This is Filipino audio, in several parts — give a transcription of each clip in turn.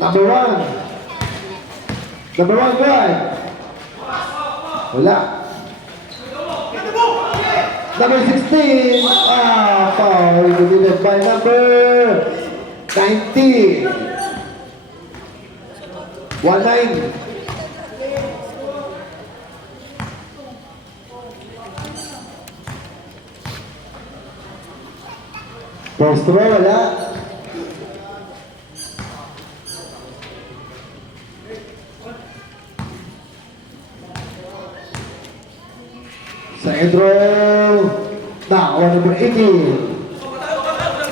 Number 1. Number 1 guard. Wala. Number 16. Foul. Committed by number 19. 1-9. First row, wala. Second row. Now, number 18.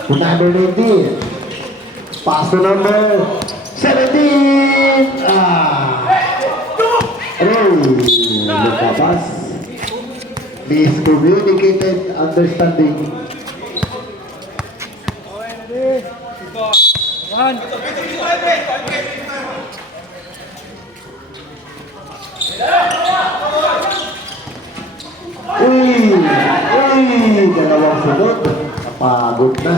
Number 19. Pass to number 17. Lumabas. Miscommunicated understanding. Dalawang sunod. Napagod na.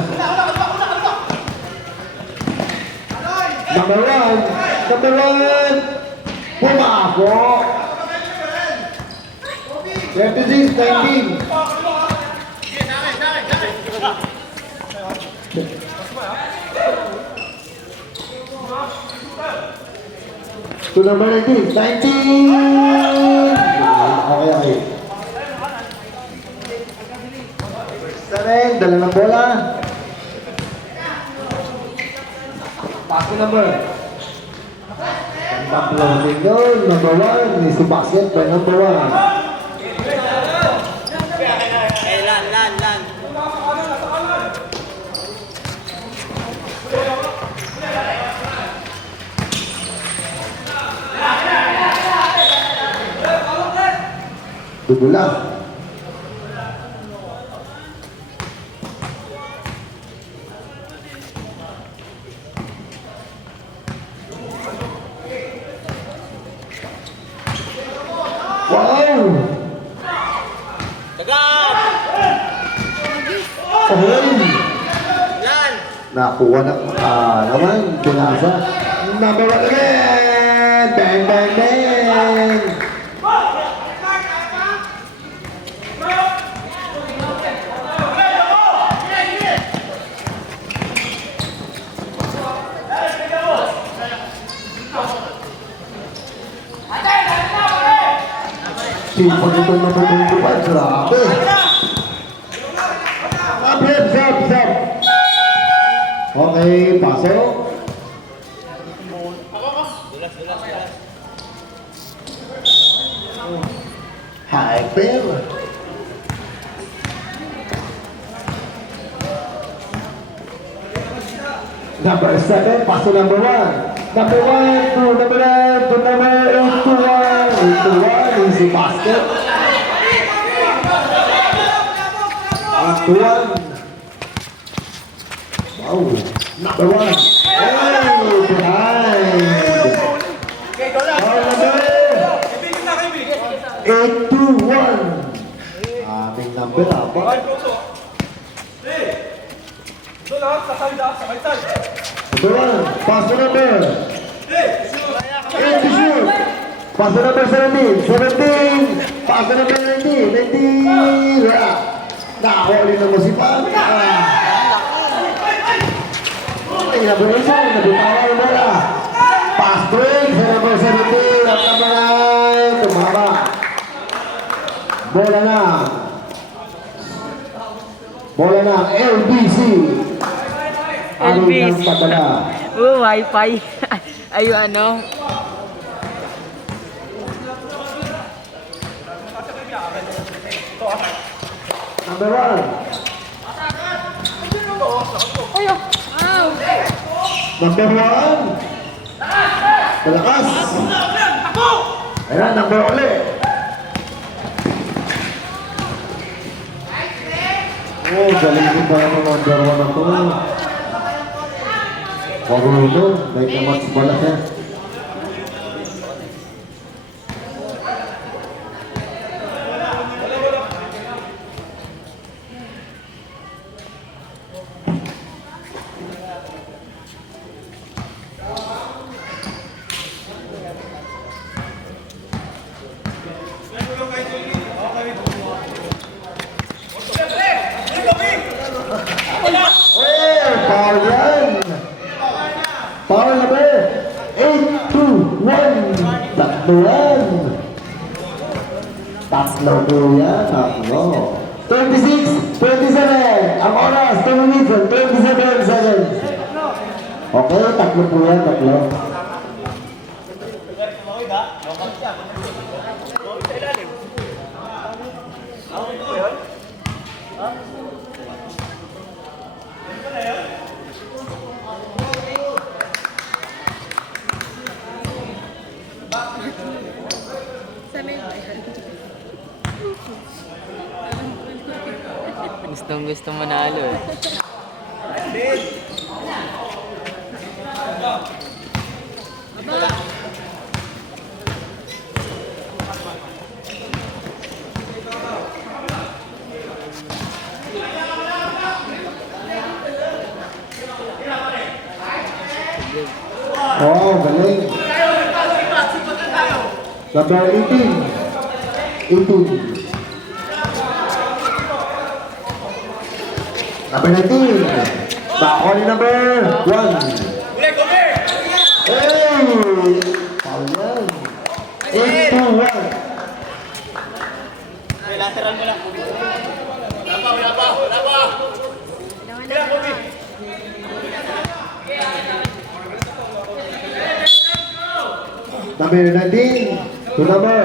Number 1. Number 1. Pumako. 26-19. To number 19. 19. Okay. Sareng, dala ng bola. Pass to number. Number 1 is to basket by number 1. Lan. Tubulang. Wow! Tagap! Lan! Nakuha na naman, pinasa. Number 1 again! Bang, bang, bang! Sipag ito na matutupad, grabe! Zap! Okay, pasok. Hyper. Number 7, pass to number 1. Number 1 to number 9 to number 8 to 1. 8 to 1, easy basket. 8 to 1. Wow, number 1. Hey, behind. Number 8 to 1. Aming number apa? Number 1, pass to number 8 to shoot. Pass to number 17. 17. Pass to number 19. 19. Nakawali na mo si Pam. Number 8, nabitawa yung bola. Pass break sa number 17. At number 9. Tumama. Bola na. LBC. LBC. Ng padala. Wi-Fi. Ayun ano. Number 1. Ayo. Wow. Number 1. Malakas. Ayan, number ulit. Oh, galing din pa yung number 1 na ito. Marunong, may kamats bala siya. foul yan. Foul number 8-2-1. Tatlo yan. Tatlo po yan. Tatlo. 26-27. Ang oras, 2 minutes and 27 seconds. Okay, tatlo po yan, tatlo. Gustong gusto manalo eh. Oh, galing. Number 18. 18. Number 19. Bakol number 1. Hey! Foul yan. 8-2-1. Lateral mo lang. Number 19 to number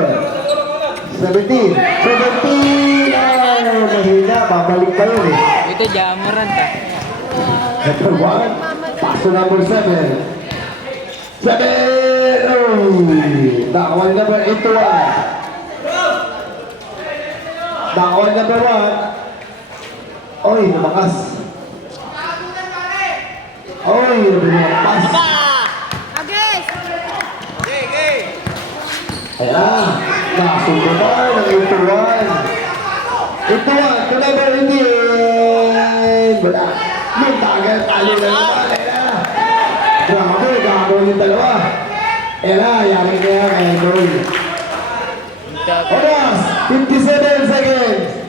17. 17! Oh, mahina. Babalik pa yun eh. Ito, Jamoran ta. Number 1. Paso number 7. 7! Oh! Dakawal number 8 to 1. Dakawal number 1. Oy, lumakas. Oy, lumakas. Ayan, nakasunod na ng 8 to 1. 8 to 1, to number 18. Wala. Yung tagal, talo na naman. Ayan. Grabe, gagawin yung dalawa. Ayan, yari kaya kaya goal. Oras, 57 seconds.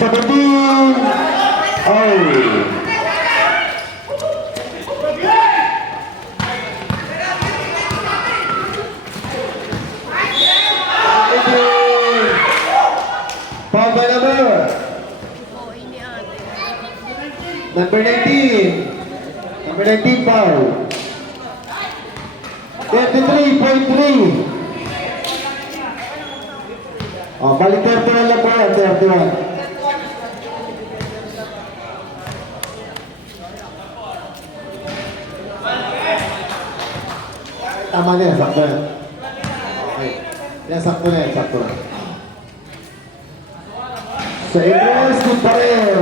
Seventeen. Oh. Foul by number 19. Number 19 foul. 33.3. Oh, balik 31 lang po yan, 31. Tama na yan, sakto yan. Okay. Yan, sakto na yan, sakto na. Sa Ingles, good pa rin.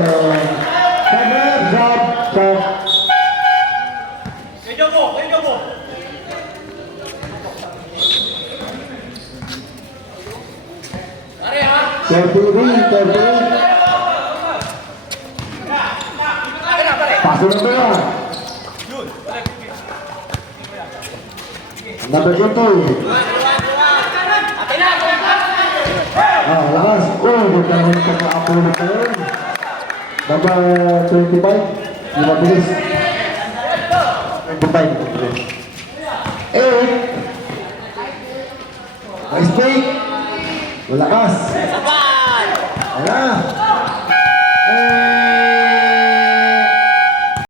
Cover, drop, top. Kaya mo. 33. Paso na ba yan? Number 2. Ah, lakas. Oh, magkakaroon ng pagkakapulit na yun. Number 25. Di mabilis. 25. 8. Nice take. Malakas. Saban! Ayan na.